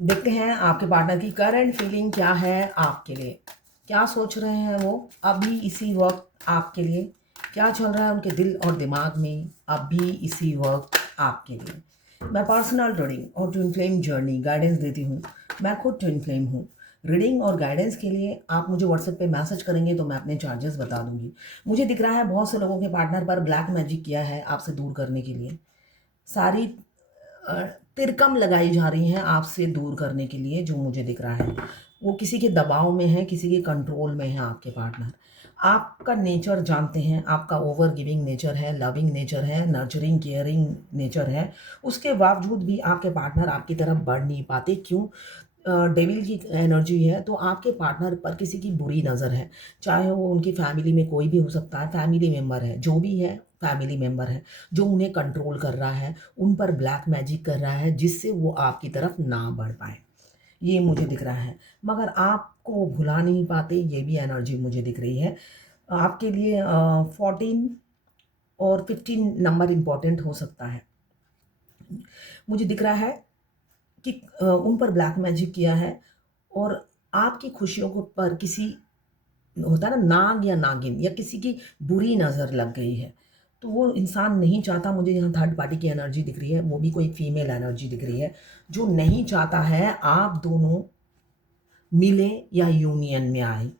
देखते हैं आपके पार्टनर की करंट फीलिंग क्या है आपके लिए। क्या सोच रहे हैं वो अभी इसी वक्त आपके लिए? क्या चल रहा है उनके दिल और दिमाग में अभी इसी वक्त आपके लिए? मैं पर्सनल रीडिंग और ट्विन फ्लेम जर्नी गाइडेंस देती हूँ। मैं खुद ट्विन फ्लेम हूँ। रीडिंग और गाइडेंस के लिए आप मुझे व्हाट्सएप पे मैसेज करेंगे तो मैं अपने चार्जेस बता दूंगी। मुझे दिख रहा है बहुत से लोगों के पार्टनर पर ब्लैक मैजिक किया है आपसे दूर करने के लिए। सारी अ, तिरकम लगाई जा रही हैं आपसे दूर करने के लिए, जो मुझे दिख रहा है। वो किसी के दबाव में है, किसी के कंट्रोल में है आपके पार्टनर। आपका नेचर जानते हैं, आपका ओवर गिविंग नेचर है, लविंग नेचर है, नर्चरिंग, केयरिंग नेचर है। उसके बावजूद भी आपके पार्टनर आपकी तरफ बढ़ नहीं पाते, क्यों? डेविल की एनर्जी है, तो आपके पार्टनर पर किसी की बुरी नज़र है। चाहे वो उनकी फैमिली में कोई भी हो सकता है, फैमिली मेंबर है, जो भी है फैमिली मेंबर है, जो उन्हें कंट्रोल कर रहा है, उन पर ब्लैक मैजिक कर रहा है, जिससे वो आपकी तरफ ना बढ़ पाए। ये मुझे दिख रहा है। मगर आपको वो भुला नहीं पाते, ये भी एनर्जी मुझे दिख रही है। आपके लिए 14 और 15 नंबर इम्पोर्टेंट हो सकता है। मुझे दिख रहा है कि उन पर ब्लैक मैजिक किया है, और आपकी खुशियों को पर किसी, होता है ना, नाग या नागिन या किसी की बुरी नज़र लग गई है। तो वो इंसान नहीं चाहता, मुझे यहाँ थर्ड पार्टी की एनर्जी दिख रही है, वो भी कोई फीमेल एनर्जी दिख रही है, जो नहीं चाहता है आप दोनों मिलें या यूनियन में आए।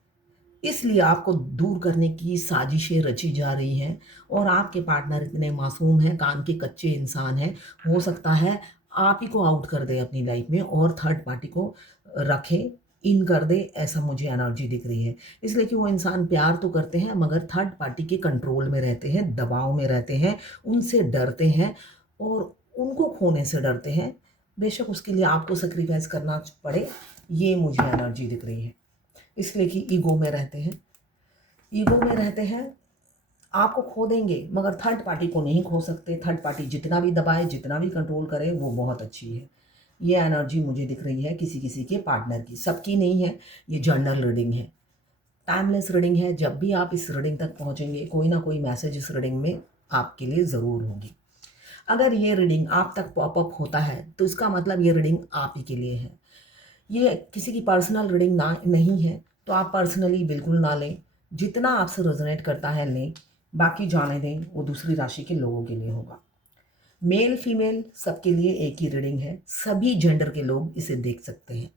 इसलिए आपको दूर करने की साजिशें रची जा रही हैं। और आपके पार्टनर इतने मासूम हैं, काम के कच्चे इंसान हैं, हो सकता है आप ही को आउट कर दे अपनी लाइफ में और थर्ड पार्टी को रखे, इन कर दे, ऐसा मुझे एनर्जी दिख रही है। इसलिए कि वो इंसान प्यार तो करते हैं, मगर थर्ड पार्टी के कंट्रोल में रहते हैं, दबाव में रहते हैं, उनसे डरते हैं और उनको खोने से डरते हैं। बेशक उसके लिए आपको सैक्रिफाइस करना पड़े, ये मुझे एनर्जी दिख रही है। इसलिए कि ईगो में रहते हैं, ईगो में रहते हैं, आपको खो देंगे मगर थर्ड पार्टी को नहीं खो सकते। थर्ड पार्टी जितना भी दबाए, जितना भी कंट्रोल करे, वो बहुत अच्छी है। ये एनर्जी मुझे दिख रही है किसी किसी के पार्टनर की, सबकी नहीं है। ये जर्नल रीडिंग है, टाइमलेस रीडिंग है। जब भी आप इस रीडिंग तक पहुंचेंगे, कोई ना कोई मैसेज इस रीडिंग में आपके लिए ज़रूर होगी। अगर ये रीडिंग आप तक पॉपअप होता है तो इसका मतलब ये रीडिंग आप ही के लिए है। ये किसी की पर्सनल रीडिंग ना नहीं है, तो आप पर्सनली बिल्कुल ना लें। जितना आपसे रेजोनेट करता है लें, बाकी जाने दें, वो दूसरी राशि के लोगों के लिए होगा। मेल फीमेल सबके लिए एक ही रीडिंग है, सभी जेंडर के लोग इसे देख सकते हैं।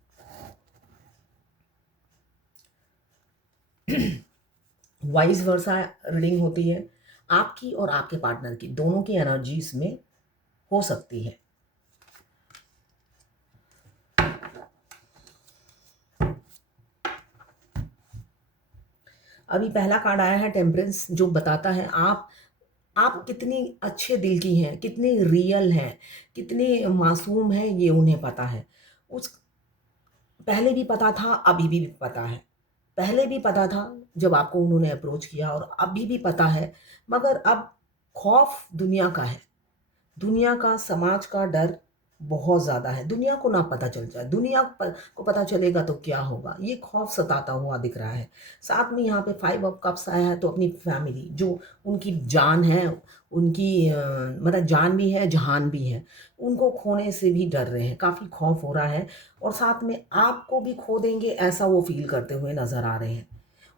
वाइस वर्सा रीडिंग होती है, आपकी और आपके पार्टनर की, दोनों की एनर्जी इसमें हो सकती है। अभी पहला कार्ड आया है टेम्परेंस, जो बताता है आप कितनी अच्छे दिल की हैं, कितनी रियल हैं, कितने मासूम हैं, ये उन्हें पता है। उस पहले भी पता था, अभी भी पता है। पहले भी पता था जब आपको उन्होंने अप्रोच किया, और अभी भी पता है। मगर अब खौफ दुनिया का है, दुनिया का, समाज का डर बहुत ज़्यादा है। दुनिया को ना पता चल जाए, को पता चलेगा तो क्या होगा, ये खौफ सताता हुआ दिख रहा है। साथ में यहाँ पे 5 ऑफ कप्स आया है, तो अपनी फैमिली जो उनकी जान है, उनकी मतलब जान भी है, जहान भी है, उनको खोने से भी डर रहे हैं, काफ़ी खौफ हो रहा है। और साथ में आपको भी खो देंगे, ऐसा वो फ़ील करते हुए नज़र आ रहे हैं।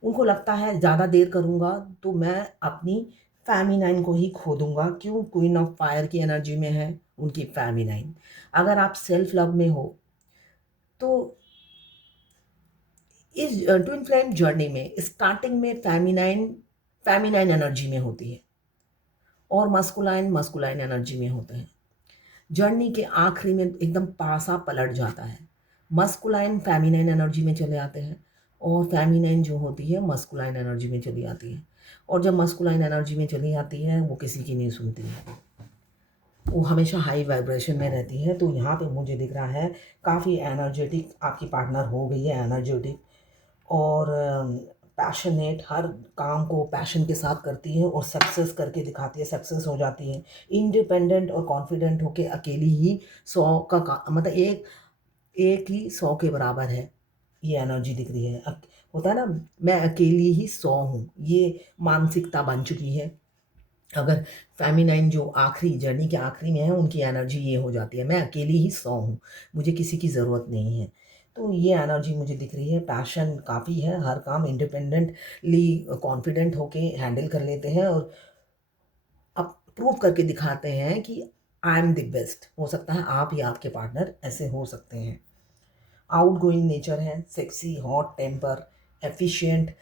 उनको लगता है ज़्यादा देर करूँगा तो मैं अपनी फ़ेमिनाइन को ही खो दूँगा। क्यों? क्वीन ऑफ फायर की एनर्जी में है उनकी फ़ेमिनाइन। अगर आप सेल्फ लव में हो, तो इस ट्विन फ्लेम जर्नी में स्टार्टिंग में फ़ेमिनाइन एनर्जी में होती है, और मस्कुलाइन एनर्जी में होते हैं। जर्नी के आखिरी में एकदम पासा पलट जाता है। मस्कुलाइन फ़ेमिनाइन एनर्जी में चले आते हैं, और फ़ेमिनाइन जो होती है मस्कुलाइन एनर्जी में चली आती है। और जब मस्कुलाइन एनर्जी में चली आती है, वो किसी की नहीं सुनती है, वो हमेशा हाई वाइब्रेशन में रहती है। तो यहाँ पे मुझे दिख रहा है काफ़ी एनर्जेटिक आपकी पार्टनर हो गई है, एनर्जेटिक और पैशनेट, हर काम को पैशन के साथ करती है और सक्सेस करके दिखाती है, सक्सेस हो जाती है। इंडिपेंडेंट और कॉन्फिडेंट होके अकेली ही 100 का मतलब एक एक ही 100 के बराबर है, ये एनर्जी दिख रही है। होता है ना, मैं अकेली ही 100 हूँ, ये मानसिकता बन चुकी है। अगर फेमिनाइन जो आखिरी जर्नी के आखिरी में है, उनकी एनर्जी ये हो जाती है, मैं अकेली ही 100 हूँ, मुझे किसी की ज़रूरत नहीं है। तो ये एनर्जी मुझे दिख रही है, पैशन काफ़ी है, हर काम इंडिपेंडेंटली कॉन्फिडेंट होके हैंडल कर लेते हैं और अब प्रूव करके दिखाते हैं कि आई एम द बेस्ट। हो सकता है आप या आपके पार्टनर ऐसे हो सकते हैं। आउटगोइंग नेचर है, sexy, hot temper, efficient,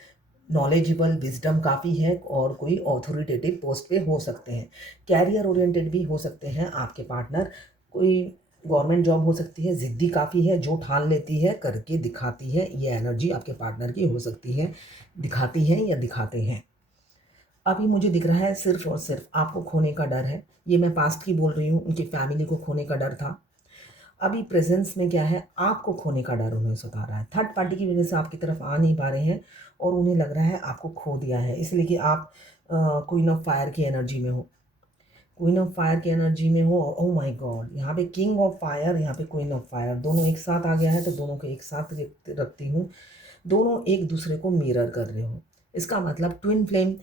knowledgeable, wisdom काफ़ी है और कोई ऑथोरिटेटिव पोस्ट पे हो सकते हैं। कैरियर ओरिएंटेड भी हो सकते हैं आपके पार्टनर, कोई गवर्नमेंट जॉब हो सकती है, ज़िद्दी काफ़ी है, जो ठान लेती है करके दिखाती है, ये एनर्जी आपके पार्टनर की हो सकती है, दिखाती है या दिखाते हैं। अभी मुझे दिख रहा है सिर्फ़ और सिर्फ़ आपको खोने का डर है, ये मैं पास्ट की बोल रही हूँ, उनकी फैमिली को खोने का डर था। अभी प्रेज़ेंस में क्या है, आपको खोने का डर उन्हें सता रहा है। थर्ड पार्टी की वज़ह से आपकी तरफ आ नहीं पा रहे हैं और उन्हें लग रहा है आपको खो दिया है, इसलिए कि आप क्वीन ऑफ फायर की एनर्जी में हो। क्वीन ऑफ फायर की एनर्जी में हो, ओह माय गॉड! यहाँ पे किंग ऑफ फायर, यहाँ पे क्वीन ऑफ फायर, दोनों एक साथ आ गया है, तो दोनों को एक साथ रखती हूँ। दोनों एक दूसरे को मिरर कर रहे हो। इसका मतलब ट्विन फ्लेम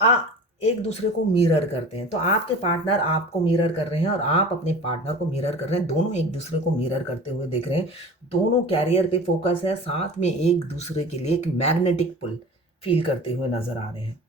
आ एक दूसरे को मिरर करते हैं। तो आपके पार्टनर आपको मिरर कर रहे हैं और आप अपने पार्टनर को मिरर कर रहे हैं। दोनों एक दूसरे को मिरर करते हुए दिख रहे हैं। दोनों कैरियर पे फ़ोकस है, साथ में एक दूसरे के लिए एक मैग्नेटिक पुल फ़ील करते हुए नज़र आ रहे हैं।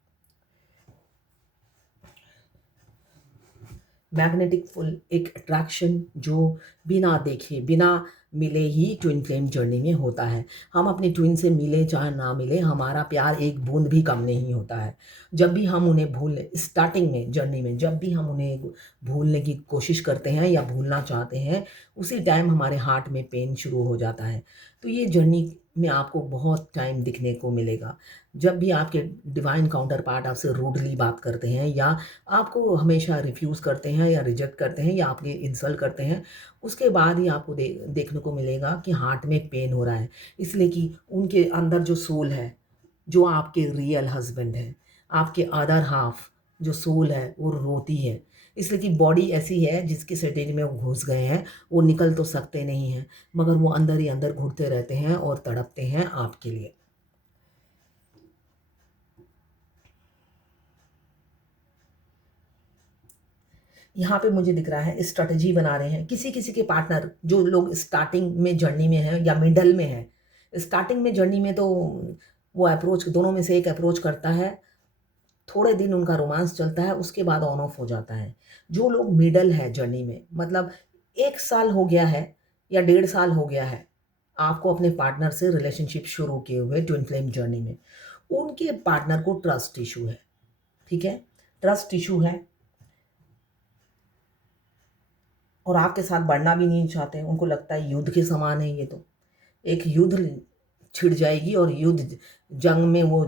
मैग्नेटिक पुल एक अट्रैक्शन जो बिना देखे, बिना मिले ही ट्विन फ्लेम जर्नी में होता है। हम अपने ट्विन से मिले चाहे ना मिले, हमारा प्यार एक बूँद भी कम नहीं होता है। जब भी हम उन्हें भूल स्टार्टिंग में जर्नी में जब भी हम उन्हें भूलने की कोशिश करते हैं या भूलना चाहते हैं, उसी टाइम हमारे हार्ट में पेन शुरू हो जाता है। तो ये जर्नी में आपको बहुत टाइम दिखने को मिलेगा। जब भी आपके डिवाइन काउंटर पार्ट आपसे रूडली बात करते हैं या आपको हमेशा रिफ्यूज़ करते हैं या रिजेक्ट करते हैं या आपकी इंसल्ट करते हैं, उसके बाद ही आपको देखने को मिलेगा कि हार्ट में पेन हो रहा है। इसलिए कि उनके अंदर जो सोल है, जो आपके रियल हस्बैंड है, आपके अदर हाफ़ जो सोल है, वो रोती है। इसलिए कि बॉडी ऐसी है जिसके स्टेज में वो घुस गए हैं, वो निकल तो सकते नहीं हैं, मगर वो अंदर ही अंदर घुटते रहते हैं और तड़पते हैं आपके लिए। यहाँ पे मुझे दिख रहा है स्ट्रैटेजी बना रहे हैं। किसी-किसी के पार्टनर जो लोग स्टार्टिंग में जर्नी में हैं या मिडल में हैं। स्टार्टिंग में जर्नी में तो वो अप्रोच दोनों में से एक अप्रोच करता है, थोड़े दिन उनका रोमांस चलता है, उसके बाद ऑन ऑफ हो जाता है। जो लोग मिडल है जर्नी में मतलब 1 साल हो गया है या 1.5 साल हो गया है, आपको अपने पार्टनर से रिलेशनशिप शुरू किए हुए ट्विन फ्लेम जर्नी में, उनके पार्टनर को ट्रस्ट इश्यू है, ठीक है? ट्रस्ट इश्यू है और आपके साथ बढ़ना भी नहीं चाहते हैं, उनको लगता है युद्ध के समान है ये तो। एक युद्ध छिड़ जाएगी और युद्ध जंग में वो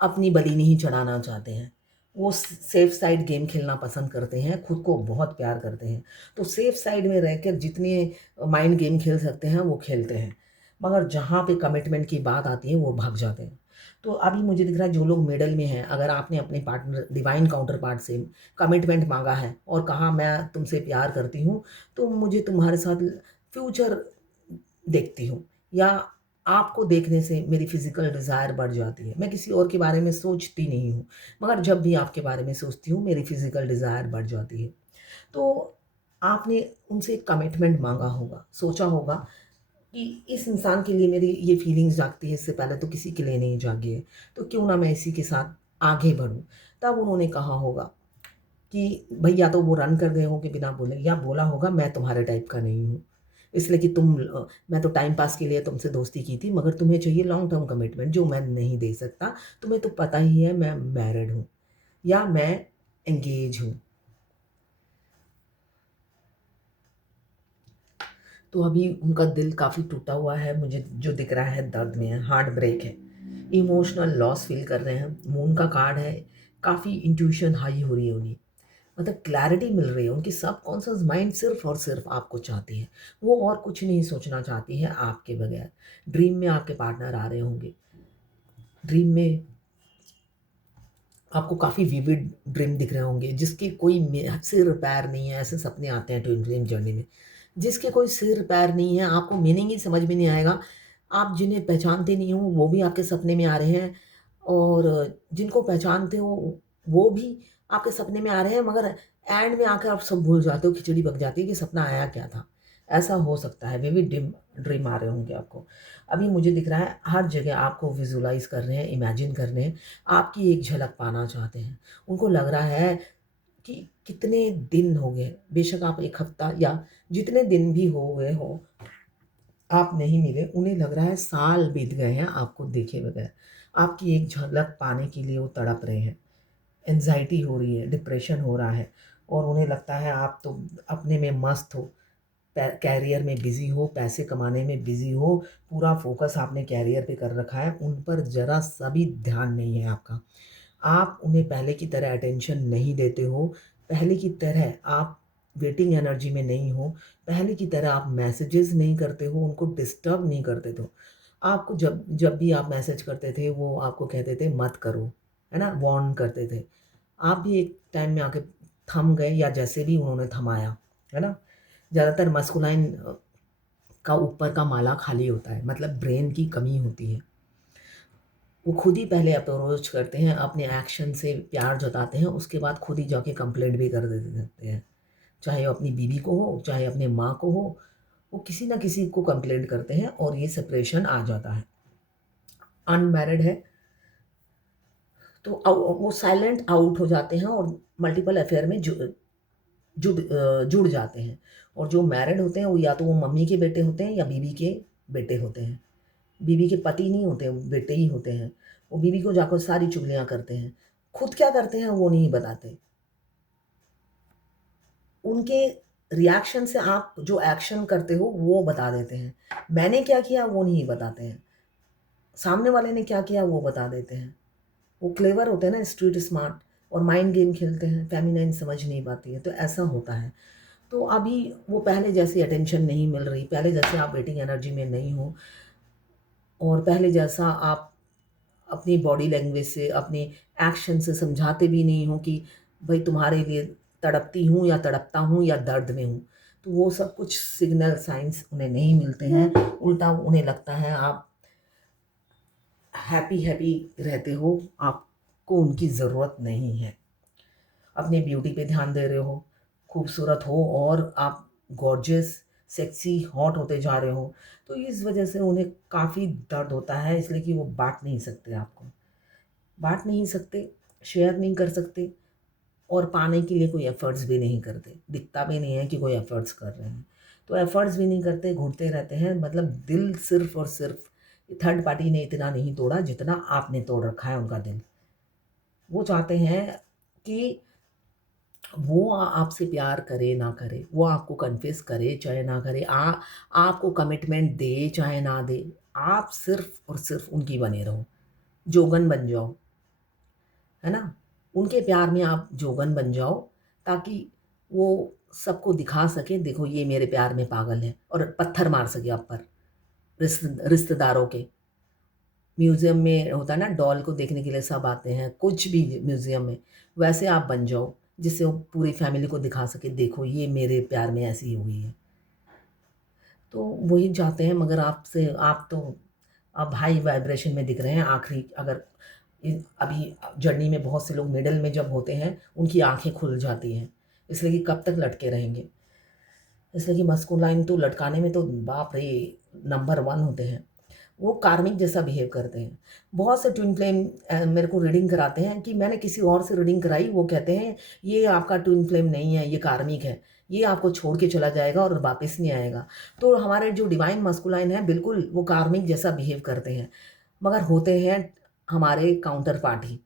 अपनी बलि नहीं चढ़ाना चाहते हैं। वो सेफ साइड गेम खेलना पसंद करते हैं, खुद को बहुत प्यार करते हैं। तो सेफ साइड में रहकर जितने माइंड गेम खेल सकते हैं, वो खेलते हैं। मगर जहाँ पे कमिटमेंट की बात आती है, वो भाग जाते हैं। तो अभी मुझे दिख रहा है जो लोग मिडल में हैं, अगर आपने अपने पार्टनर डिवाइन काउंटर पार्ट से कमिटमेंट माँगा है और कहा मैं तुमसे प्यार करती हूँ, तो मुझे तुम्हारे साथ फ्यूचर देखती हूँ या आपको देखने से मेरी फ़िज़िकल डिज़ायर बढ़ जाती है। मैं किसी और के बारे में सोचती नहीं हूँ, मगर जब भी आपके बारे में सोचती हूँ, मेरी फ़िज़िकल डिज़ायर बढ़ जाती है। तो आपने उनसे कमिटमेंट माँगा होगा, सोचा होगा कि इस इंसान के लिए मेरी ये फ़ीलिंग्स जागती है, इससे पहले तो किसी के लिए नहीं जागी है, तो क्यों ना मैं इसी के साथ आगे बढ़ूँ। तब उन्होंने कहा होगा कि भई या तो वो रन कर गए होंगे बिना बोले या बोला होगा मैं तुम्हारे टाइप का नहीं हूँ। इसलिए कि मैं तो टाइम पास के लिए तुमसे दोस्ती की थी मगर तुम्हें चाहिए लॉन्ग टर्म कमिटमेंट जो मैं नहीं दे सकता। तुम्हें तो पता ही है मैं मैरिड हूँ या मैं एंगेज हूँ। तो अभी उनका दिल काफ़ी टूटा हुआ है, मुझे जो दिख रहा है दर्द में है, हार्ट ब्रेक है। इमोशनल लॉस फ़ील कर रहे हैं। मून का कार्ड है, काफ़ी इंट्यूशन हाई हो रही है उन्हें। मतलब क्लैरिटी मिल रही है, उनकी सबकॉन्शियस माइंड सिर्फ़ और सिर्फ़ आपको चाहती है। वो और कुछ नहीं सोचना चाहती है आपके बगैर। ड्रीम में आपके पार्टनर आ रहे होंगे। ड्रीम में आपको काफ़ी विविड ड्रीम दिख रहे होंगे, जिसके कोई सिर-पैर नहीं है, ऐसे सपने आते हैं ट्विन फ्लेम जर्नी में। जिसके कोई सिर-पैर नहीं है, आपको मीनिंग ही समझ में नहीं आएगा। आप जिन्हें पहचानते नहीं हो, वो भी आपके सपने में आ रहे हैं और जिनको पहचानते हो वो भी आपके सपने में आ रहे हैं, मगर एंड में आकर आप सब भूल जाते हो, खिचड़ी पक जाती है कि सपना आया क्या था। ऐसा हो सकता है, विविड ड्रीम आ रहे होंगे आपको। अभी मुझे दिख रहा है हर जगह आपको विजुलाइज कर रहे हैं, इमेजिन कर रहे हैं, आपकी एक झलक पाना चाहते हैं। उनको लग रहा है कि कितने दिन हो गए, बेशक आप 1 हफ्ता या जितने दिन भी हो गए हो, आप नहीं मिले, उन्हें लग रहा है साल बीत गए हैं आपको देखे बगैर। आपकी एक झलक पाने के लिए वो तड़प रहे हैं। एंग्ज़ायटी हो रही है, डिप्रेशन हो रहा है और उन्हें लगता है आप तो अपने में मस्त हो, कैरियर में बिज़ी हो, पैसे कमाने में बिज़ी हो, पूरा फ़ोकस आपने कैरियर पे कर रखा है, उन पर ज़रा-सा भी ध्यान नहीं है आपका। आप उन्हें पहले की तरह अटेंशन नहीं देते हो, पहले की तरह आप वेटिंग एनर्जी में नहीं हो, पहले की तरह आप मैसेजेस नहीं करते हो, उनको डिस्टर्ब नहीं करते तो। आपको जब जब भी आप मैसेज करते थे, वो आपको कहते थे मत करो, है ना? वार्न करते थे। आप भी एक टाइम में आके थम गए या जैसे भी उन्होंने थमाया, है ना? ज़्यादातर मस्कुलाइन का ऊपर का माला खाली होता है, मतलब ब्रेन की कमी होती है। वो खुद ही पहले अप्रोच करते हैं, अपने एक्शन से प्यार जताते हैं, उसके बाद खुद ही जाके कंप्लेंट भी कर देते हैं। चाहे वो अपनी बीवी को हो, चाहे अपनी माँ को हो, वो किसी न किसी को कंप्लेंट करते हैं और ये सेपरेशन आ जाता है। अनमैरिड है तो वो साइलेंट आउट हो जाते हैं और मल्टीपल अफेयर में जुड़ जाते हैं। और जो मैरिड होते हैं वो या तो वो मम्मी के बेटे होते हैं या बीवी के बेटे होते हैं। बीवी के पति नहीं होते, वो बेटे ही होते हैं। वो बीवी को जाकर सारी चुगलियाँ करते हैं। खुद क्या करते हैं वो नहीं बताते। उनके रिएक्शन से आप जो एक्शन करते हो वो बता देते हैं। मैंने क्या किया वो नहीं बताते हैं। सामने वाले ने क्या किया वो बता देते हैं। वो क्लेवर होते हैं ना, स्ट्रीट स्मार्ट, और माइंड गेम खेलते हैं, फेमिनाइन समझ नहीं पाती है, तो ऐसा होता है। तो अभी वो पहले जैसी अटेंशन नहीं मिल रही, पहले जैसे आप वेटिंग एनर्जी में नहीं हो और पहले जैसा आप अपनी बॉडी लैंग्वेज से, अपने एक्शन से समझाते भी नहीं हो कि भई तुम्हारे लिए तड़पती हूँ या तड़पता हूँ या दर्द में हूँ। तो वो सब कुछ सिग्नल साइंस उन्हें नहीं मिलते हैं, उल्टा उन्हें लगता है आप हैप्पी रहते हो, आपको उनकी ज़रूरत नहीं है। अपनी ब्यूटी पे ध्यान दे रहे हो, खूबसूरत हो और आप गॉर्जियस, सेक्सी, हॉट होते जा रहे हो, तो इस वजह से उन्हें काफ़ी दर्द होता है, इसलिए कि वो बाँट नहीं सकते आपको। बाँट नहीं सकते, शेयर नहीं कर सकते और पाने के लिए कोई एफ़र्ट्स भी नहीं करते। दिखता भी नहीं है कि कोई एफ़र्ट्स कर रहे हैं। तो एफ़र्ट्स भी नहीं करते, घुटते रहते हैं, मतलब दिल सिर्फ़ और सिर्फ़ थर्ड पार्टी ने इतना नहीं तोड़ा जितना आपने तोड़ रखा है उनका दिल। वो चाहते हैं कि वो आपसे प्यार करे ना करे, वो आपको कन्फेस करे चाहे ना करे, आपको कमिटमेंट दे चाहे ना दे, आप सिर्फ़ और सिर्फ़ उनकी बने रहो, जोगन बन जाओ, है ना? उनके प्यार में आप जोगन बन जाओ ताकि वो सबको दिखा सकें, देखो ये मेरे प्यार में पागल है, और पत्थर मार सके आप पर, रिश्तेदारों के। म्यूज़ियम में होता है ना, डॉल को देखने के लिए सब आते हैं, कुछ भी म्यूज़ियम में, वैसे आप बन जाओ, जिससे वो पूरी फैमिली को दिखा सके, देखो ये मेरे प्यार में ऐसी हुई है। तो वही चाहते हैं, मगर आपसे आप तो अब हाई वाइब्रेशन में दिख रहे हैं। आखिरी अगर अभी जर्नी में बहुत से लोग मिडल में जब होते हैं, उनकी आँखें खुल जाती हैं, इसलिए कि कब तक लटके रहेंगे। इसलिए कि मस्कुलाइन तो लटकाने में तो बाप रे! नंबर 1 होते हैं। वो कार्मिक जैसा बिहेव करते हैं। बहुत से ट्विन फ्लेम मेरे को रीडिंग कराते हैं कि मैंने किसी और से रीडिंग कराई, वो कहते हैं ये आपका ट्विन फ्लेम नहीं है, ये कार्मिक है। ये आपको छोड़ के चला जाएगा और वापस नहीं आएगा। तो हमारे जो डिवाइन मस्कुलाइन है, बिल्कुल वो कार्मिक जैसा बिहेव करते हैं, मगर होते हैं हमारे काउंटर पार्ट ही।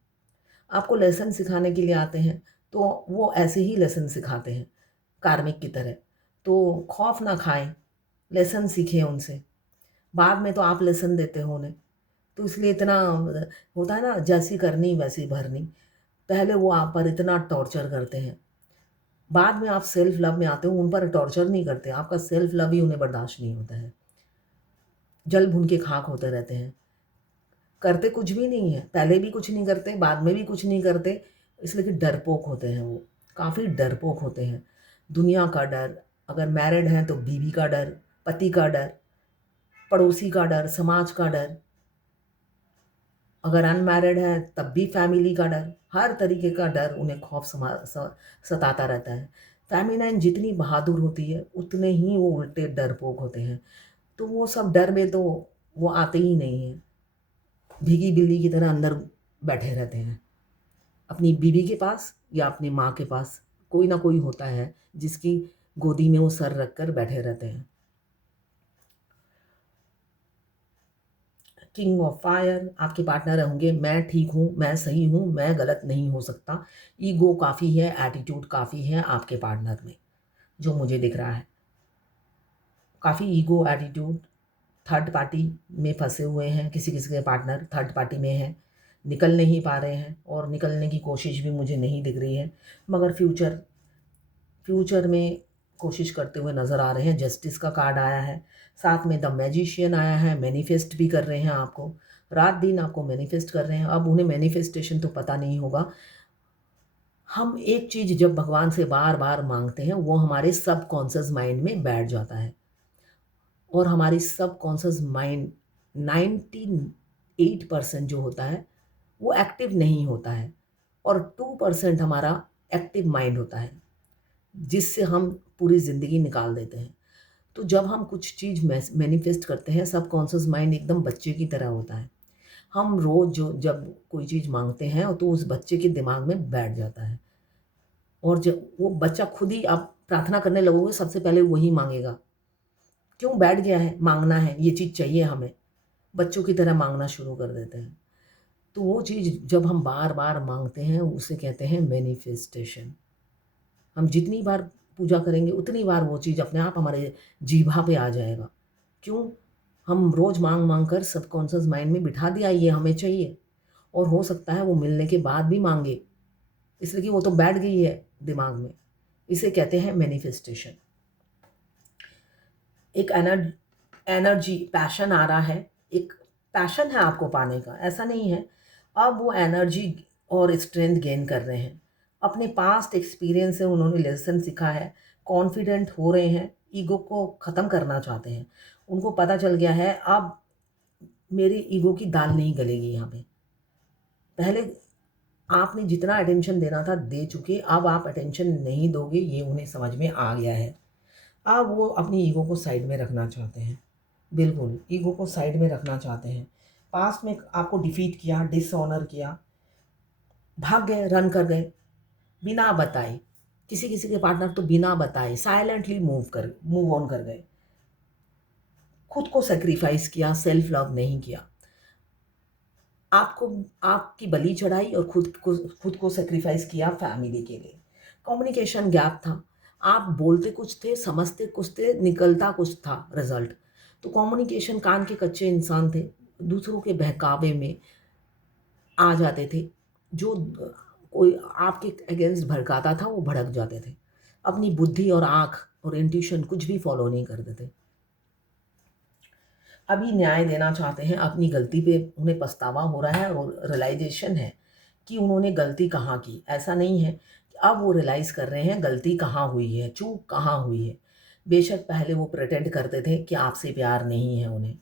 आपको लेसन सिखाने के लिए आते हैं, तो वो ऐसे ही लेसन सिखाते हैं, कार्मिक की तरह। तो खौफ़ ना खाएँ, लेसन सीखें उनसे। बाद में तो आप लेसन देते हो उन्हें, तो इसलिए इतना होता है ना, जैसी करनी वैसी भरनी। पहले वो आप पर इतना टॉर्चर करते हैं, बाद में आप सेल्फ लव में आते हो, उन पर टॉर्चर नहीं करते, आपका सेल्फ लव ही उन्हें बर्दाश्त नहीं होता है। जल भुन के खाक होते रहते हैं, करते कुछ भी नहीं है, पहले भी कुछ नहीं करते, बाद में भी कुछ नहीं करते, इसलिए कि डरपोक होते हैं वो, काफ़ी डरपोक होते हैं। दुनिया का डर, अगर मैरिड हैं तो बीवी का डर, पति का डर, पड़ोसी का डर, समाज का डर, अगर अनमैरिड है तब भी फैमिली का डर, हर तरीके का डर उन्हें खौफ सताता रहता है। फेमिनाइन जितनी बहादुर होती है उतने ही वो उल्टे डरपोक होते हैं। तो वो सब डर में तो वो आते ही नहीं हैं, भीगी बिल्ली की तरह अंदर बैठे रहते हैं। अपनी बीवी के पास या अपनी माँ के पास कोई ना कोई होता है जिसकी गोदी में वो सर रख कर बैठे रहते हैं। किंग ऑफ फायर आपके पार्टनर होंगे, मैं ठीक हूँ, मैं सही हूँ, मैं गलत नहीं हो सकता। ईगो काफ़ी है, एटीट्यूड काफ़ी है आपके पार्टनर में, जो मुझे दिख रहा है। काफ़ी ईगो एटीट्यूड, थर्ड पार्टी में फंसे हुए हैं, किसी किसी के पार्टनर थर्ड पार्टी में हैं, निकल नहीं पा रहे हैं और निकलने की कोशिश भी मुझे नहीं दिख रही है, मगर फ्यूचर में कोशिश करते हुए नज़र आ रहे हैं। जस्टिस का कार्ड आया है, साथ में द मैजिशियन आया है, मैनिफेस्ट भी कर रहे हैं आपको, रात दिन आपको मैनिफेस्ट कर रहे हैं। अब उन्हें मैनिफेस्टेशन तो पता नहीं होगा। हम एक चीज़ जब भगवान से बार बार मांगते हैं वो हमारे सबकॉन्शियस माइंड में बैठ जाता है, और हमारी सबकॉन्शियस माइंड 98% जो होता है वो एक्टिव नहीं होता है, और 2% हमारा एक्टिव माइंड होता है, जिससे हम पूरी ज़िंदगी निकाल देते हैं। तो जब हम कुछ चीज़ मैनिफेस्ट करते हैं, सबकॉन्शियस माइंड एकदम बच्चे की तरह होता है। हम रोज़ जो जब कोई चीज़ मांगते हैं तो उस बच्चे के दिमाग में बैठ जाता है, और जब वो बच्चा खुद ही, आप प्रार्थना करने लगोगे सबसे पहले वही मांगेगा। क्यों? बैठ गया है, मांगना है, ये चीज़ चाहिए हमें, बच्चों की तरह मांगना शुरू कर देते हैं। तो वो चीज़ जब हम बार बार मांगते हैं उसे कहते हैं मैनिफेस्टेशन। हम जितनी बार पूजा करेंगे उतनी बार वो चीज़ अपने आप हमारे जीभा पे आ जाएगा। क्यों? हम रोज़ मांग मांग कर सबकॉन्शियस माइंड में बिठा दिया ये हमें चाहिए, और हो सकता है वो मिलने के बाद भी मांगे, इसलिए कि वो तो बैठ गई है दिमाग में। इसे कहते हैं मैनिफेस्टेशन। एक एनर्जी, पैशन आ रहा है, एक पैशन है आपको पाने का, ऐसा नहीं है। अब वो एनर्जी और स्ट्रेंथ गेन कर रहे हैं, अपने पास्ट एक्सपीरियंस से उन्होंने लेसन सीखा है, कॉन्फिडेंट हो रहे हैं, ईगो को ख़त्म करना चाहते हैं। उनको पता चल गया है अब मेरी ईगो की दाल नहीं गलेगी यहाँ पे। पहले आपने जितना अटेंशन देना था दे चुके, अब आप अटेंशन नहीं दोगे, ये उन्हें समझ में आ गया है। अब वो अपनी ईगो को साइड में रखना चाहते हैं, बिल्कुल ईगो को साइड में रखना चाहते हैं। पास्ट में आपको डिफीट किया, डिसऑनर किया, भाग गए, रन कर गए बिना बताए। किसी किसी के पार्टनर तो बिना बताए साइलेंटली मूव ऑन कर गए, खुद को सेक्रीफाइस किया, सेल्फ लव नहीं किया। आपको आपकी बलि चढ़ाई और खुद को सेक्रीफाइस किया फैमिली के लिए। कम्युनिकेशन गैप था, आप बोलते कुछ थे, समझते कुछ थे, निकलता कुछ था रिजल्ट। तो कम्युनिकेशन, कान के कच्चे इंसान थे, दूसरों के बहकावे में आ जाते थे। जो कोई आपके अगेंस्ट भड़काता था वो भड़क जाते थे, अपनी बुद्धि और आँख और इंट्यूशन कुछ भी फॉलो नहीं करते थे। अभी न्याय देना चाहते हैं, अपनी गलती पे उन्हें पछतावा हो रहा है और रियलाइजेशन है कि उन्होंने गलती कहाँ की। ऐसा नहीं है कि अब वो रियलाइज़ कर रहे हैं गलती कहाँ हुई है, चूक कहाँ हुई है। बेशक पहले वो प्रिटेंड करते थे कि आपसे प्यार नहीं है उन्हें,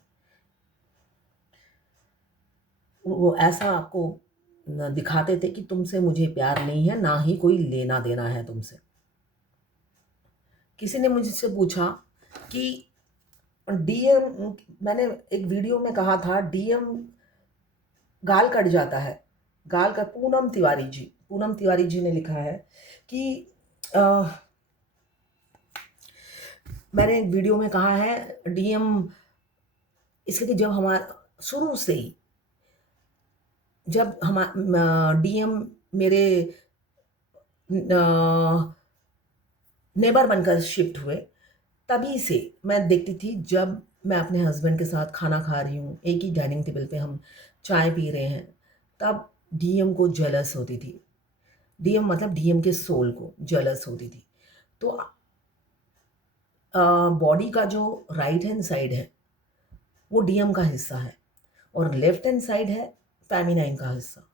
वो ऐसा आपको दिखाते थे कि तुमसे मुझे प्यार नहीं है, ना ही कोई लेना देना है तुमसे। किसी ने मुझसे पूछा कि डीएम, मैंने एक वीडियो में कहा था डीएम गाल कट जाता है, गाल का, पूनम तिवारी जी ने लिखा है कि अ, मैंने एक वीडियो में कहा है डीएम, इसलिए कि जब हमारा शुरू से ही, जब हम डीएम मेरे नेबर बनकर शिफ्ट हुए, तभी से मैं देखती थी जब मैं अपने हस्बैंड के साथ खाना खा रही हूँ, एक ही डाइनिंग टेबल पे हम चाय पी रहे हैं, तब डीएम को जेलस होती थी। डीएम मतलब डीएम के सोल को जेलस होती थी। तो बॉडी का जो राइट हैंड साइड है वो डीएम का हिस्सा है, और लेफ्ट हैंड साइड है फेमिनाइन का हिस्सा।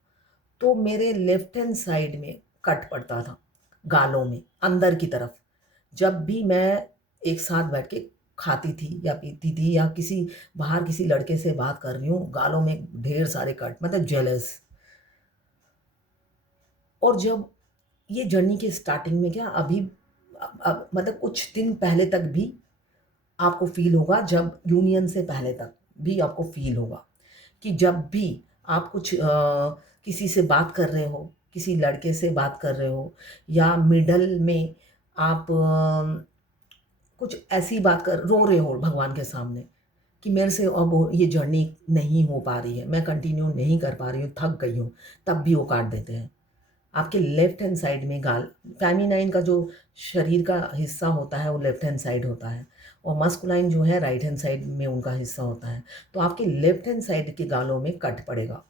तो मेरे लेफ्ट हैंड साइड में कट पड़ता था, गालों में अंदर की तरफ, जब भी मैं एक साथ बैठ के खाती थी या पीती थी, या बाहर किसी लड़के से बात कर रही हूँ, गालों में ढेर सारे कट, मतलब जेलस। और जब ये जर्नी के स्टार्टिंग में क्या, अभी मतलब कुछ दिन पहले तक भी आपको फ़ील होगा, जब यूनियन से पहले तक भी आपको फ़ील होगा कि जब भी आप कुछ किसी से बात कर रहे हो, किसी लड़के से बात कर रहे हो, या मिडल में आप कुछ ऐसी बात कर रो रहे हो भगवान के सामने कि मेरे से अब ये जर्नी नहीं हो पा रही है, मैं कंटिन्यू नहीं कर पा रही हूँ, थक गई हूँ, तब भी वो काट देते हैं। आपके लेफ्ट हैंड साइड में गाल, फेमिनाइन का जो शरीर का हिस्सा होता है वो लेफ्ट हैंड साइड होता है, और मस्कुलाइन जो है राइट हैंड साइड में उनका हिस्सा होता है। तो आपके लेफ्ट हैंड साइड के गालों में कट पड़ेगा,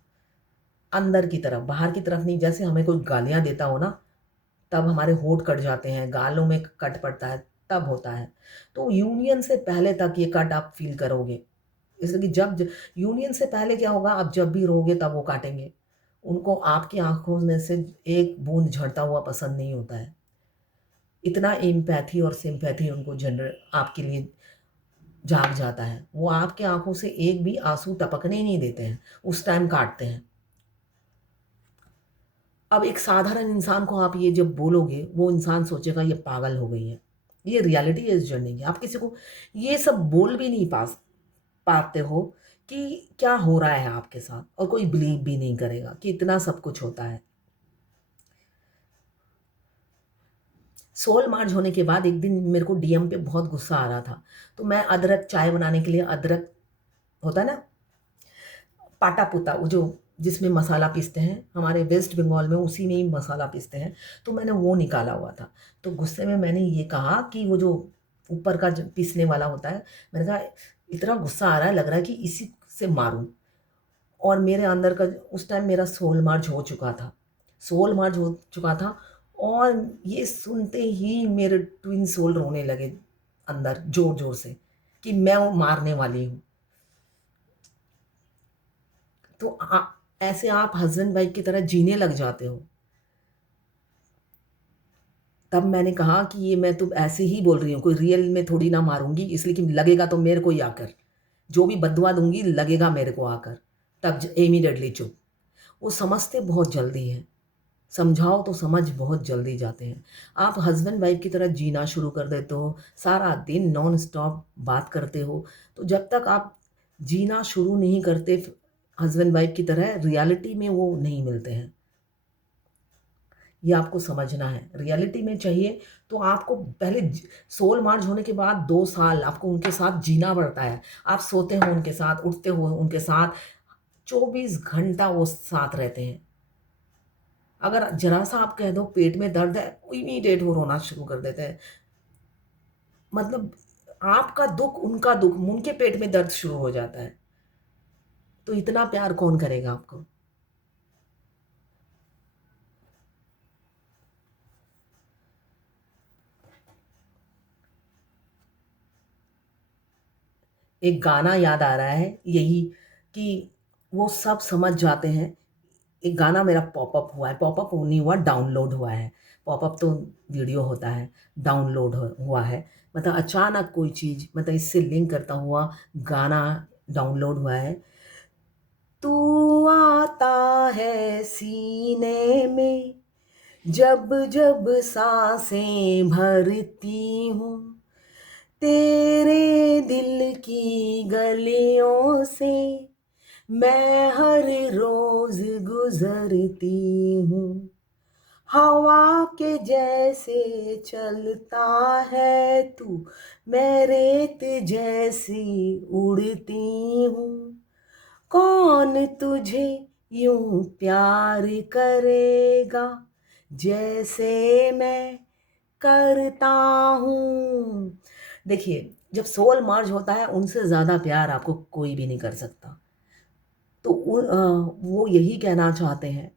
अंदर की तरफ, बाहर की तरफ नहीं। जैसे हमें कोई गालियाँ देता हो ना, तब हमारे होंठ कट जाते हैं, गालों में कट पड़ता है, तब होता है। तो यूनियन से पहले तक ये कट आप फ़ील करोगे। इसलिए कि जब यूनियन से पहले क्या होगा, आप जब भी रोओगे तब वो काटेंगे। उनको आपकी आँखों में से एक बूँद झड़ता हुआ पसंद नहीं होता है। इतना एम्पैथी और सिम्पैथी उनको आपके लिए जाग जाता है। वो आपकी आँखों से एक भी आँसू टपकने ही नहीं देते हैं, उस टाइम काटते हैं। अब एक साधारण इंसान को आप ये जब बोलोगे, वो इंसान सोचेगा ये पागल हो गई है। ये रियलिटी है इस जर्नी की। आप किसी को ये सब बोल भी नहीं पाते हो कि क्या हो रहा है आपके साथ, और कोई बिलीव भी नहीं करेगा कि इतना सब कुछ होता है। सोल मार्च होने के बाद एक दिन मेरे को डीएम पे बहुत गुस्सा आ रहा था, तो मैं अदरक, चाय बनाने के लिए अदरक होता है ना, पाटा-पुता, वो जो जिसमें मसाला पीसते हैं, हमारे वेस्ट बंगाल में उसी में ही मसाला पीसते हैं, तो मैंने वो निकाला हुआ था। तो गुस्से में मैंने ये कहा कि वो जो ऊपर का जो पीसने वाला होता है, मैंने कहा इतना गुस्सा आ रहा है, लग रहा है कि इसी से मारूँ। और मेरे अंदर का उस टाइम मेरा सोल मार्च हो चुका था। सोल मार्च हो चुका था, और ये सुनते ही मेरे ट्विन सोल रोने लगे अंदर ज़ोर-ज़ोर से कि मैं वो मारने वाली हूँ। तो ऐसे आप हस्बैंड वाइफ की तरह जीने लग जाते हो। तब मैंने कहा कि ये मैं तो ऐसे ही बोल रही हूँ, कोई रियल में थोड़ी ना मारूँगी, इसलिए कि लगेगा तो मेरे को ही आकर। जो भी बददुआ दूँगी लगेगा मेरे को आकर। तब इमीडिएटली चुप। वो समझते बहुत जल्दी हैं। समझाओ तो समझ बहुत जल्दी जाते हैं। आप हस्बैंड वाइफ की तरह जीना शुरू कर देते हो, सारा दिन नॉन स्टॉप बात करते हो, तो जब तक आप जीना शुरू नहीं करते हस्बैंड वाइफ की तरह, रियलिटी में वो नहीं मिलते हैं। ये आपको समझना है। रियलिटी में चाहिए तो आपको पहले सोल मार्च होने के बाद 2 साल आपको उनके साथ जीना पड़ता है। आप सोते हो उनके साथ, उठते हो उनके साथ, 24 घंटा वो साथ रहते हैं। अगर ज़रा-सा आप कह दो पेट में दर्द है, इमीडिएट वो रोना शुरू कर देते हैं। मतलब आपका दुःख, उनका दुःख, उनके पेट में दर्द शुरू हो जाता है। तो इतना प्यार कौन करेगा आपको? एक गाना याद आ रहा है यही, कि वो सब समझ जाते हैं। एक गाना मेरा पॉपअप हुआ है, पॉपअप नहीं हुआ, डाउनलोड हुआ है। पॉपअप तो वीडियो होता है, डाउनलोड हुआ है। मतलब अचानक कोई चीज़, मतलब इससे लिंक करता हुआ गाना डाउनलोड हुआ है। तू आता है सीने में, जब जब सांसें भरती हूँ, तेरे दिल की गलियों से मैं हर रोज गुजरती हूँ। हवा के जैसे चलता है तू, मैं रेत जैसी उड़ती हूँ। कौन तुझे यूं प्यार करेगा जैसे मैं करता हूँ। देखिए, जब सोल मर्ज होता है, उनसे ज़्यादा प्यार आपको कोई भी नहीं कर सकता। तो वो यही कहना चाहते हैं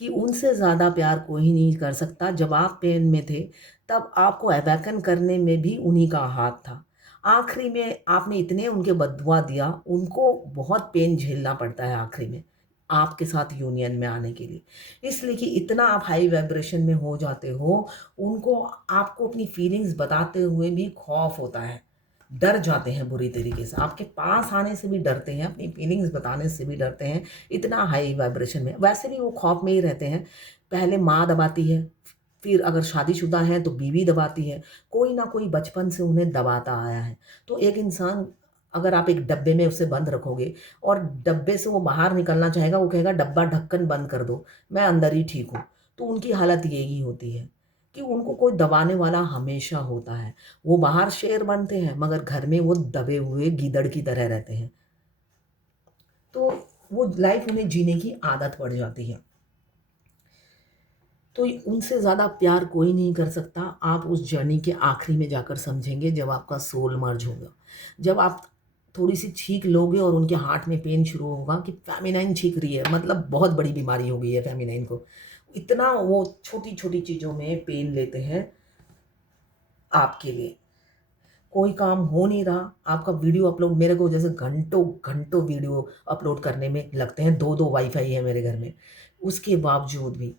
कि उनसे ज़्यादा प्यार कोई नहीं कर सकता। जब आप पेन में थे, तब आपको अवैकन करने में भी उन्हीं का हाथ था। आखिरी में आपने इतने उनके बददुआ दिया, उनको बहुत पेन झेलना पड़ता है आखिरी में, आपके साथ यूनियन में आने के लिए। इसलिए कि इतना आप हाई वाइब्रेशन में हो जाते हो, उनको आपको अपनी फीलिंग्स बताते हुए भी खौफ होता है डर जाते हैं बुरी तरीके से, आपके पास आने से भी डरते हैं, अपनी फीलिंग्स बताने से भी डरते हैं, इतना हाई वाइब्रेशन में। वैसे भी वो खौफ में ही रहते हैं। पहले माँ दबाती है, फिर अगर शादीशुदा हैं तो बीवी दबाती है, कोई ना कोई बचपन से उन्हें दबाता आया है। तो एक इंसान, अगर आप एक डब्बे में उसे बंद रखोगे और डब्बे से वो बाहर निकलना चाहेगा, वो कहेगा डब्बा ढक्कन बंद कर दो, मैं अंदर ही ठीक हूँ। तो उनकी हालत यही होती है कि उनको कोई दबाने वाला हमेशा होता है। वो बाहर शेर बनते हैं मगर घर में वो दबे हुए गीदड़ की तरह रहते हैं। तो वो लाइफ उन्हें जीने की आदत पड़ जाती है। तो उनसे ज़्यादा प्यार कोई नहीं कर सकता। आप उस जर्नी के आखिरी में जाकर समझेंगे, जब आपका सोल मर्ज होगा। जब आप थोड़ी-सी छींक लोगे और उनके हार्ट में पेन शुरू होगा कि फ़ेमिनाइन छींक रही है, मतलब बहुत बड़ी बीमारी हो गई है फ़ेमिनाइन को। इतना वो छोटी-छोटी चीज़ों में पेन लेते हैं आपके लिए। कोई काम हो नहीं रहा, आपका वीडियो अपलोड, मेरे को जैसे घंटों-घंटों वीडियो अपलोड करने में लगते हैं, 2-2 वाई-फाई है मेरे घर में। उसके बावजूद भी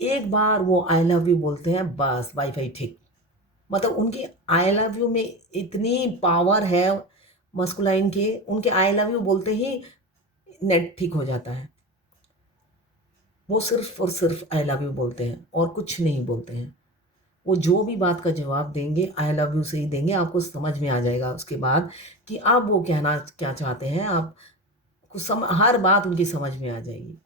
एक बार वो आई लव यू बोलते हैं, बस वाई-फाई ठीक। मतलब उनके आई लव यू में इतनी पावर है मस्कुलाइन के, उनके आई लव यू बोलते ही नेट ठीक हो जाता है। वो सिर्फ़ और सिर्फ़ आई लव यू बोलते हैं और कुछ नहीं बोलते हैं। वो जो भी बात का जवाब देंगे आई लव यू से ही देंगे, आपको समझ में आ जाएगा उसके बाद कि आप वो कहना क्या चाहते हैं, आपको हर बात उनकी समझ में आ जाएगी।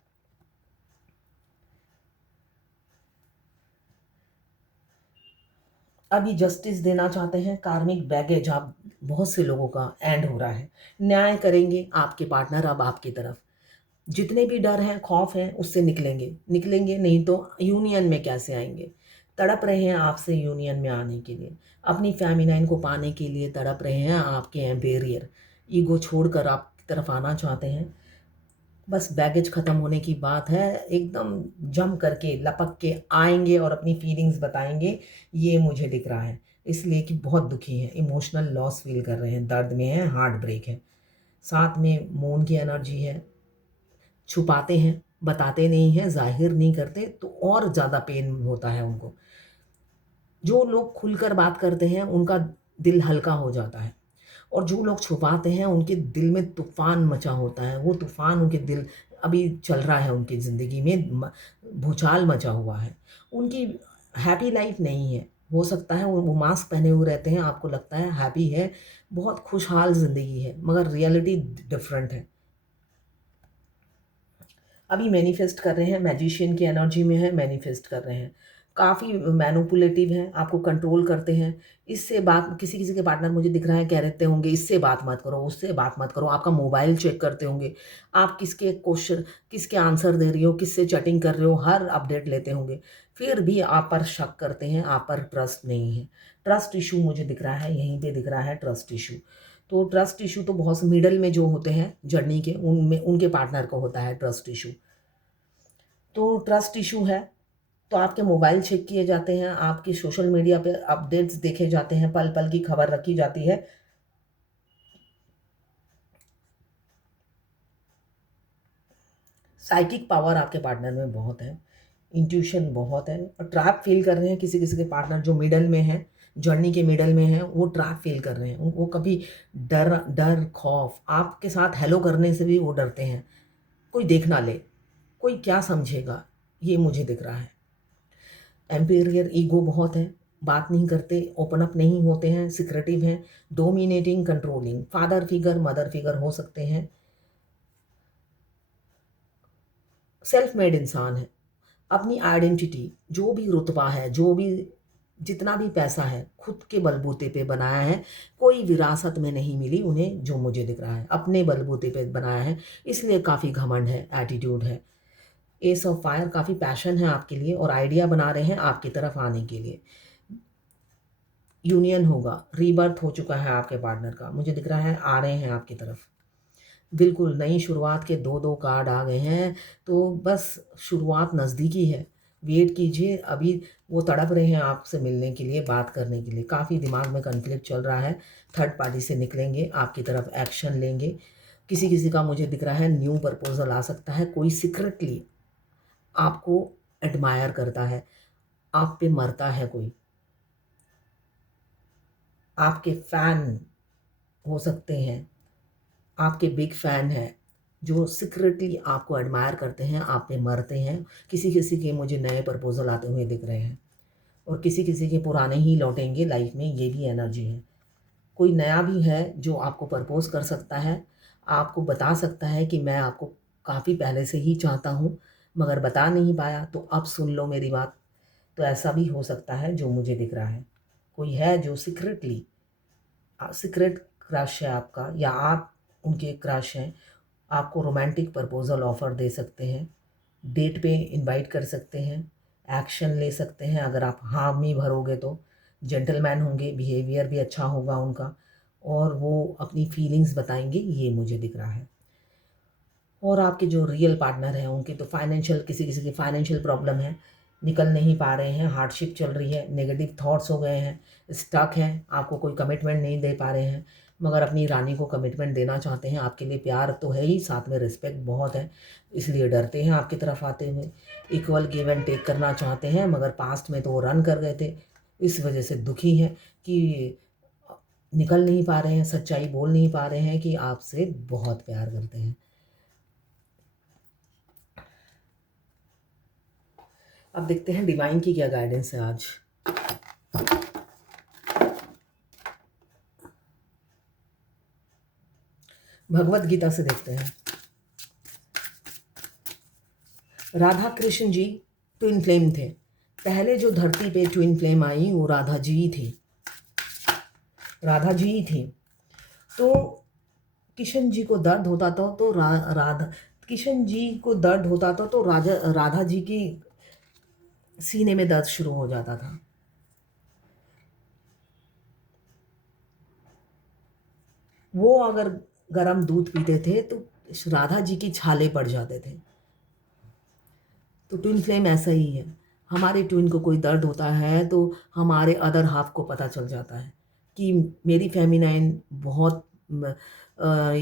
अभी जस्टिस देना चाहते हैं, कार्मिक बैगेज आप बहुत से लोगों का एंड हो रहा है। न्याय करेंगे आपके पार्टनर अब आपकी तरफ। जितने भी डर हैं, खौफ हैं, उससे निकलेंगे। निकलेंगे नहीं तो यूनियन में कैसे आएँगे? तड़प रहे हैं आपसे यूनियन में आने के लिए। अपनी फ़ेमिनाइन को पाने के लिए तड़प रहे हैं आपके एम्पेरियर। ईगो छोड़कर आपकी तरफ आना चाहते हैं। बस बैगेज ख़त्म होने की बात है, एकदम जम करके, लपक के आएँगे और अपनी फीलिंग्स बताएँगे, ये मुझे दिख रहा है। इसलिए कि बहुत दुखी हैं, इमोशनल लॉस फ़ील कर रहे हैं, दर्द में हैं, हार्ट ब्रेक है। साथ में मून की एनर्जी है, छुपाते हैं, बताते नहीं हैं, ज़ाहिर नहीं करते, तो और ज़्यादा पेन होता है उनको। जो लोग खुलकर बात करते हैं, उनका दिल हल्का हो जाता है। और जो लोग छुपाते हैं, उनके दिल में तूफ़ान मचा होता है। वो तूफ़ान उनके दिल अभी चल रहा है, उनकी ज़िंदगी में भूचाल मचा हुआ है। उनकी हैप्पी लाइफ़ नहीं है। हो सकता है वो मास्क पहने हुए रहते हैं, आपको लगता है हैप्पी है, बहुत खुशहाल ज़िंदगी है, मगर रियलिटी डिफरेंट है। अभी मैनिफेस्ट कर रहे हैं, मैजिशियन की एनर्जी में है, मैनिफेस्ट कर रहे हैं। काफ़ी मैनिपुलेटिव हैं, आपको कंट्रोल करते हैं। इससे बात, किसी-किसी के पार्टनर मुझे दिख रहा है कह रहते होंगे, इससे बात मत करो, उससे बात मत करो। आपका मोबाइल चेक करते होंगे, आप किसके क्वेश्चन, किसके आंसर दे रही हो, किससे चैटिंग कर रहे हो, हर अपडेट लेते होंगे। फिर भी आप पर शक करते हैं, आप पर ट्रस्ट नहीं है। ट्रस्ट इश्यू मुझे दिख रहा है, यहीं पे दिख रहा है ट्रस्ट इश्यू। तो ट्रस्ट इश्यू तो बहुत मिडल में जो होते हैं जर्नी के, उनमें उनके पार्टनर को होता है ट्रस्ट इश्यू। तो ट्रस्ट इश्यू है, तो आपके मोबाइल चेक किए जाते हैं, आपके सोशल मीडिया पे अपडेट्स देखे जाते हैं, पल-पल की खबर रखी जाती है। साइकिक पावर आपके पार्टनर में बहुत है, इंट्यूशन बहुत है और ट्रैप फ़ील कर रहे हैं किसी-किसी के पार्टनर जो मिडल में हैं, जर्नी के मिडल में हैं, वो ट्रैप फ़ील कर रहे हैं। उनको कभी डर डर, खौफ, आपके साथ हेलो करने से भी वो डरते हैं। कोई देख ना ले, कोई क्या समझेगा? ये मुझे दिख रहा है। एम्पेरियर ईगो बहुत है, बात नहीं करते, ओपन अप नहीं होते हैं, सिक्रेटिव हैं, dominating, controlling, father figure, mother figure हो सकते हैं, सेल्फ मेड इंसान है। अपनी आइडेंटिटी, जो भी रुतबा है, जो भी जितना भी पैसा है, खुद के बलबूते पे बनाया है, कोई विरासत में नहीं मिली उन्हें, जो मुझे दिख रहा है। अपने बलबूते पे बनाया है, इसलिए काफ़ी घमंड है, एटीट्यूड है। एस ऑफ फायर, काफ़ी पैशन है आपके लिए और आइडिया बना रहे हैं आपकी तरफ आने के लिए। यूनियन होगा, रीबर्थ हो चुका है आपके पार्टनर का, मुझे दिख रहा है आ रहे हैं आपकी तरफ। बिल्कुल नई शुरुआत के 2-2 कार्ड आ गए हैं, तो बस शुरुआत नज़दीकी है। वेट कीजिए, अभी वो तड़प रहे हैं आपसे मिलने के लिए, बात करने के लिए। काफ़ी दिमाग में कॉन्फ्लिक्ट चल रहा है, थर्ड पार्टी से निकलेंगे, आपकी तरफ एक्शन लेंगे। किसी-किसी का मुझे दिख रहा है न्यू प्रपोज़ल आ सकता है, कोई सीक्रेटली आपको एडमायर करता है, आप पे मरता है कोई। आपके फ़ैन हो सकते हैं आपके बिग फ़ैन हैं, जो सीक्रेटली आपको एडमायर करते हैं, आप पे मरते हैं। किसी किसी के मुझे नए प्रपोज़ल आते हुए दिख रहे हैं और किसी किसी के पुराने ही लौटेंगे लाइफ में, ये भी एनर्जी है। कोई नया भी है जो आपको प्रपोज़ कर सकता है, आपको बता सकता है कि मैं आपको काफ़ी पहले से ही चाहता हूँ, मगर बता नहीं पाया, तो अब सुन लो मेरी बात। तो ऐसा भी हो सकता है जो मुझे दिख रहा है। कोई है जो सीक्रेटली सीक्रेट क्रश है आपका, या आप उनके क्रश हैं, आपको रोमांटिक प्रपोज़ल ऑफ़र दे सकते हैं, डेट पे इनवाइट कर सकते हैं, एक्शन ले सकते हैं अगर आप हामी भरोगे तो। जेंटलमैन होंगे, बिहेवियर भी अच्छा होगा उनका और वो अपनी फीलिंग्स बताएँगे, ये मुझे दिख रहा है। और आपके जो रियल पार्टनर हैं उनकी तो फाइनेंशियल, किसी किसी की फाइनेंशियल प्रॉब्लम है, निकल नहीं पा रहे हैं, हार्डशिप चल रही है, नेगेटिव थॉट्स हो गए हैं, स्टक हैं, आपको कोई कमिटमेंट नहीं दे पा रहे हैं, मगर अपनी रानी को कमिटमेंट देना चाहते हैं। आपके लिए प्यार तो है ही, साथ में रिस्पेक्ट बहुत है, इसलिए डरते हैं आपकी तरफ आते हुए। इक्वल गिव एंड टेक करना चाहते हैं, मगर पास्ट में तो वो रन कर गए थे, इस वजह से दुखी हैं कि निकल नहीं पा रहे हैं, सच्चाई बोल नहीं पा रहे हैं कि आपसे बहुत प्यार करते हैं। अब देखते हैं डिवाइन की क्या गाइडेंस है आज। भगवत गीता से देखते हैं। राधा कृष्ण जी ट्विन फ्लेम थे। पहले जो धरती पे ट्विन फ्लेम आई वो राधा जी ही थी, राधा जी ही थी। तो किशन जी को दर्द होता था तो राधा, किशन जी को दर्द होता था तो राधा जी की सीने में दर्द शुरू हो जाता था। वो अगर गरम दूध पीते थे तो राधा जी की छाले पड़ जाते थे। तो ट्विन फ्लेम ऐसा ही है। हमारे ट्विन को कोई दर्द होता है तो हमारे अदर हाफ को पता चल जाता है कि मेरी फेमिनाइन बहुत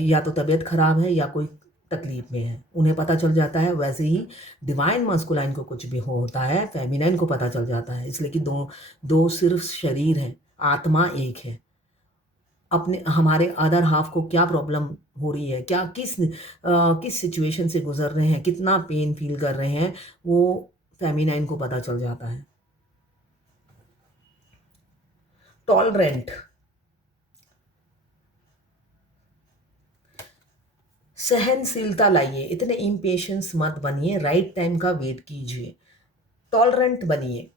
या तो तबीयत ख़राब है या कोई तकलीफ़ में है, उन्हें पता चल जाता है। वैसे ही डिवाइन मस्कुलाइन को कुछ भी होता है, फेमिनाइन को पता चल जाता है, इसलिए कि दो दो सिर्फ शरीर हैं, आत्मा एक है। अपने हमारे अदर हाफ को क्या प्रॉब्लम हो रही है, क्या किस सिचुएशन से गुज़र रहे हैं, कितना पेन फ़ील कर रहे हैं, वो फ़ेमिनाइन को पता चल जाता है। टॉलरेंट, सहनशीलता लाइए, इतने इम्पेशेंस मत बनिए, राइट टाइम का वेट कीजिए। टॉलरेंट बनिए,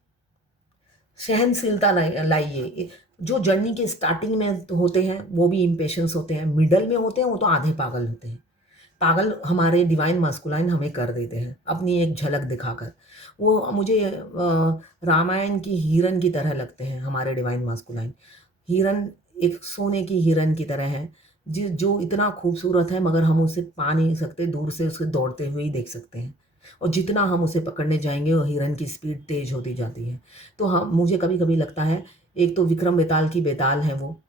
सहनशीलता लाइए। जो जर्नी के स्टार्टिंग में तो होते हैं वो भी इम्पेशेंस होते हैं, मिडल में होते हैं वो तो आधे पागल होते हैं। पागल हमारे डिवाइन मस्कुलाइन हमें कर देते हैं अपनी एक झलक दिखाकर। वो मुझे रामायण की हिरन की तरह लगते हैं हमारे डिवाइन मस्कुलाइन। हिरन एक सोने की हिरन की तरह है, जो इतना खूबसूरत है मगर हम उसे पा नहीं सकते, दूर से उसे दौड़ते हुए ही देख सकते हैं। और जितना हम उसे पकड़ने जाएंगे वो हिरन की स्पीड तेज होती जाती है। तो हम, मुझे कभी कभी लगता है एक तो विक्रम बेताल की बेताल है, वो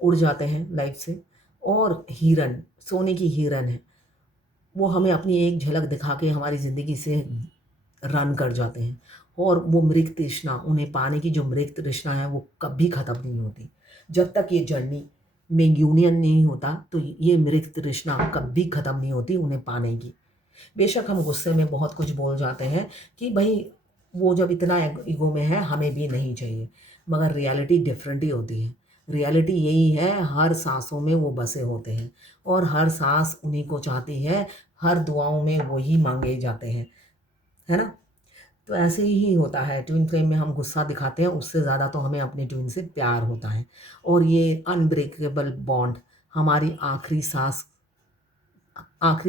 उड़ जाते हैं लाइफ से, और हिरन सोने की हिरन है, वो हमें अपनी एक झलक दिखा के हमारी ज़िंदगी से रन कर जाते हैं। और वो मृग तृष्णा, उन्हें पाने की जो मृग तृष्णा है वो कभी ख़त्म नहीं होती। जब तक ये जर्नी में यूनियन नहीं होता तो ये मृग तृष्णा कभी ख़त्म नहीं होती उन्हें पाने की। बेशक हम गुस्से में बहुत कुछ बोल जाते हैं कि भाई वो जब इतना ईगो में है हमें भी नहीं चाहिए, मगर रियलिटी डिफरेंट ही होती है। रियलिटी यही है, हर सांसों में वो बसे होते हैं और हर सांस उन्हीं को चाहती है, हर दुआओं में वही मांगे जाते हैं, है ना? तो ऐसे ही होता है, ट्विन फ्लेम में हम गुस्सा दिखाते हैं, उससे ज़्यादा तो हमें अपने ट्विन से प्यार होता है। और ये अनब्रेकेबल बॉन्ड हमारी आखिरी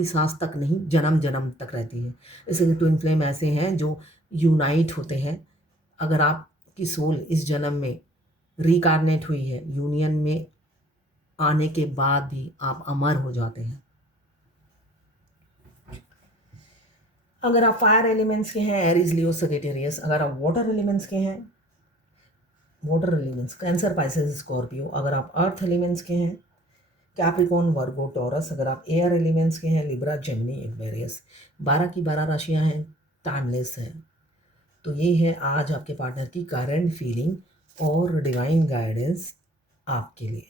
सांस तक नहीं, जन्म जन्म तक रहती है। इसलिए ट्विन फ्लेम ऐसे हैं जो यूनाइट होते हैं। अगर आपकी सोल इस जन्म में रिकार्नेट हुई है, यूनियन में आने के बाद भी आप अमर हो जाते हैं। अगर आप फायर एलिमेंट्स के हैं, एरीज लियो सजिटेरियस। अगर आप वाटर एलिमेंट्स के हैं, water elements cancer Pisces Scorpio. अगर आप अर्थ एलिमेंट्स के हैं, कैप्रिकॉर्न वर्गो टॉरस। अगर आप एयर एलिमेंट्स के हैं, लिब्रा जेमिनी एक्वेरियस। 12 की 12 राशियां हैं, टाइमलेस हैं। तो ये है आज आपके पार्टनर की करंट फीलिंग और डिवाइन गाइडेंस आपके लिए।